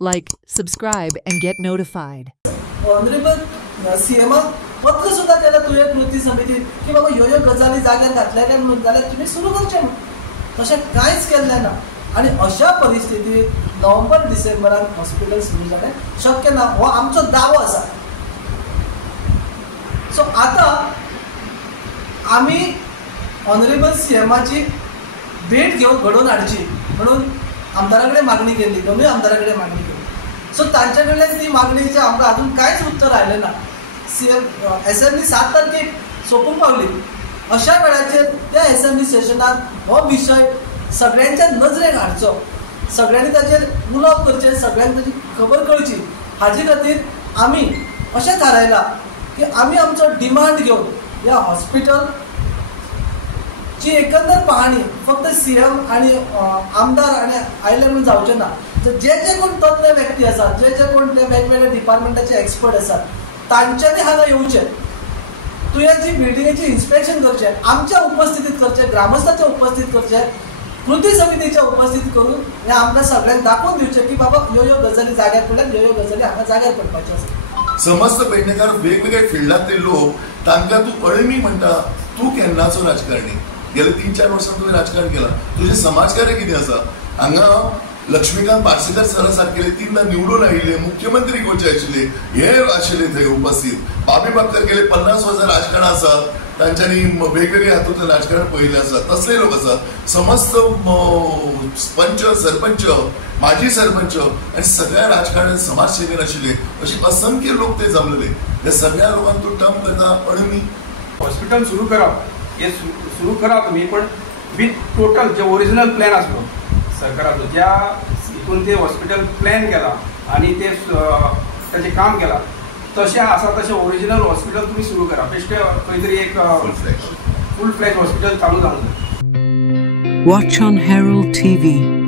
Like, subscribe, and get notified. Honourable CM पत्र सुद्धा त्याला तुझ्या कृती समिती की बाबा ह्यो गजाली जाग्यार घातल्या काय म्हणून जाल्यार तुम्ही सुरू करचे तशें कांयच केल्लें ना आनी अशा परिस्थितीत नोव्हेंबर डिसेंबरात हॉस्पिटल सुरू जालें शक्य ना हो आमचो दावो आसा. सो आतां आमी ऑनरेबल सीएमाची भेट घेवन घडोवन हाडची म्हणून आमदारा कडेन मागणी केली, दोनूय आमदारा कडेन मागणी केली. सो तांचे कडल्यान ती मागणीचे आमकां अजून कांयच उत्तर आयलें ना. सीएम असेंब्ली 7 तारखेक सोंपूंक पावली. अशा वेळाचेर त्या असेंब्ली सेशनात हो विशय सगळ्यांच्या नजरेक हाडचो, सगळ्यांनी ताचेर उलोवप करचें, सगळ्यांक ताची खबर कळची. हाजे खातीर आमी अशें थारायलां की आमी आमचो डिमांड घेवन ह्या हॉस्पिटल ची एकंदर पाहणी फक्त सीएम आणि आमदार आणि आयले म्हणून जावचें ना. तर जे कोण तज्ञ व्यक्ती आसात, जे कोण ते वेगवेगळ्या डिपार्टमेंटाचे एक्सपर्ट आसात, तांच्यांनी हांगा येवचें, तुवें बिल्डिंगेची इन्स्पेक्शन करचें, आमच्या उपस्थितीत करचें, ग्रामस्थांच्या उपस्थितीत करचें, कृती समितीच्या उपस्थितीत करून हें आमकां सगळ्यांक दाखोवन दिवचें की बाबा ह्यो गजाली जाग्यार पडल्यात, ह्यो गजाली हांगा जाग्यार पडपाच्यो आसात. समस्त पेडणेकार वेगवेगळ्या फिल्डांतले लोक तांकां तूं अळमी म्हणटा. तूं केन्नाचो राजकारणी, गेल्या 3-4 वर्सां तुवें राजकारण केलां. तुजें समाजकार्य कितें आसा? हांगा लक्ष्मीकांत पार्सेकर सरा सारकेले 3दा निवडून आयिल्ले मुख्यमंत्री गोंयचे आशिल्ले, हे आशिल्ले थंय उपस्थित. बाबी बाकर गेले 50 वर्सां राजकारणां आसात, तांच्यांनी वेगवेगळ्या हातूंतलें राजकारण पळयलें आसा. तसले लोक आसात. समस्त पंच, सरपंच, माजी सरपंच आनी सगळ्या राजकारणांत समाजसेवेन आशिल्ले अशे असंख्य लोक ते जमलेले. हे सगळ्या लोकांक तूं टर्म करता अळमी. हॉस्पिटल सुरू करप हे सुरू करा तुम्ही, पण विथ टोटल जे ओरिजिनल प्लॅन असलो सरकाराचो, ज्या हितून ते हॉस्पिटल प्लॅन केला आणि ते त्याचे काम केला तशें आसा तशें ओरिजिनल हॉस्पिटल तुम्ही सुरू करा. बेश्टे खंय तरी एक फुल फ्लॅज हॉस्पिटल चालू जावंक जाय. Watch on Herald TV.